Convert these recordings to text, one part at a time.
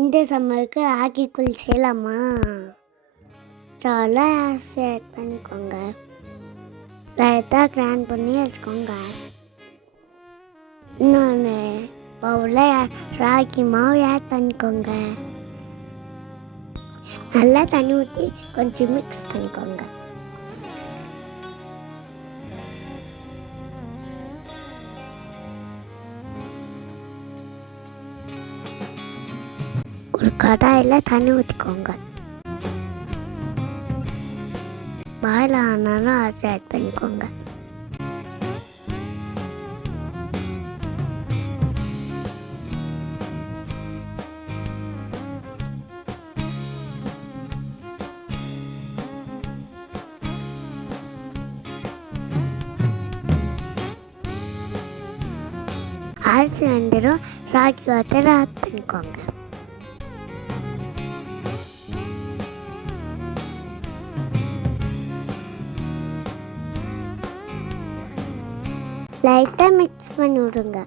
இந்த சம்மருக்கு ஆக்கிக்குள் செய்யலாமா? சாலாக ஆட் பண்ணிக்கோங்க. லைட்டாக கிராண்ட் பண்ணி வச்சுக்கோங்க. இன்னொன்று பவுலில் ராகி மாவு ஆட் பண்ணிக்கோங்க. நல்லா தண்ணி ஊற்றி கொஞ்சம் மிக்ஸ் பண்ணிக்கோங்க. ஒரு கடாயில் தண்ணி ஊற்றிக்கோங்க. பாயில் ஆனாலும் அரிசி ஆட் பண்ணிக்கோங்க. அரிசி வந்துடும். ராகி வாட்டர் ஆட் பண்ணிக்கோங்க. லைட்டாக மிக்ஸ் பண்ணி விடுங்க.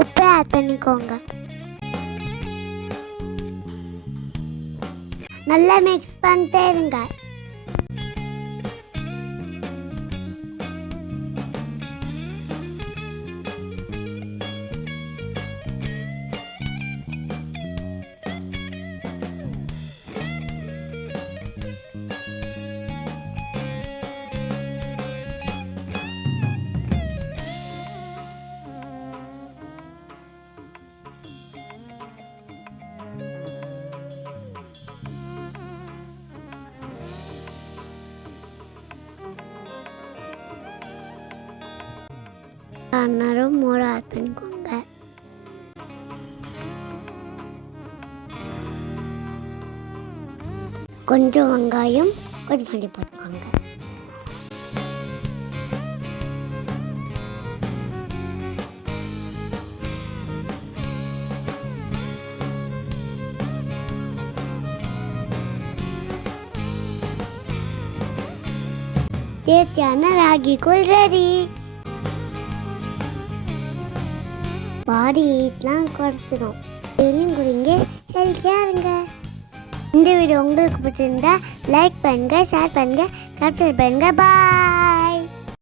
உப்பு ஆட் பண்ணிக்கோங்க. நல்லா மிக்ஸ் பண்ணிட்டே இருங்க. அன்னரும் மோர் ஆட் பண்ணிக்கோங்க. கொஞ்சம் வெங்காயம், கொஞ்சம் மல்லி போட்டுக்கோங்க. டேஸ்டியான ராகி கூழ் ரெடி. பாடி ஹீட்லாம் குறைச்சிடும். டெய்லியும் குடிங்க, ஹெல்த்தியாக இருங்க. இந்த வீடியோ உங்களுக்கு பிடிச்சிருந்தா லைக் பண்ணுங்கள், ஷேர் பண்ணுங்கள், சப்ஸ்கிரைப் பண்ணுங்கள். பாய்.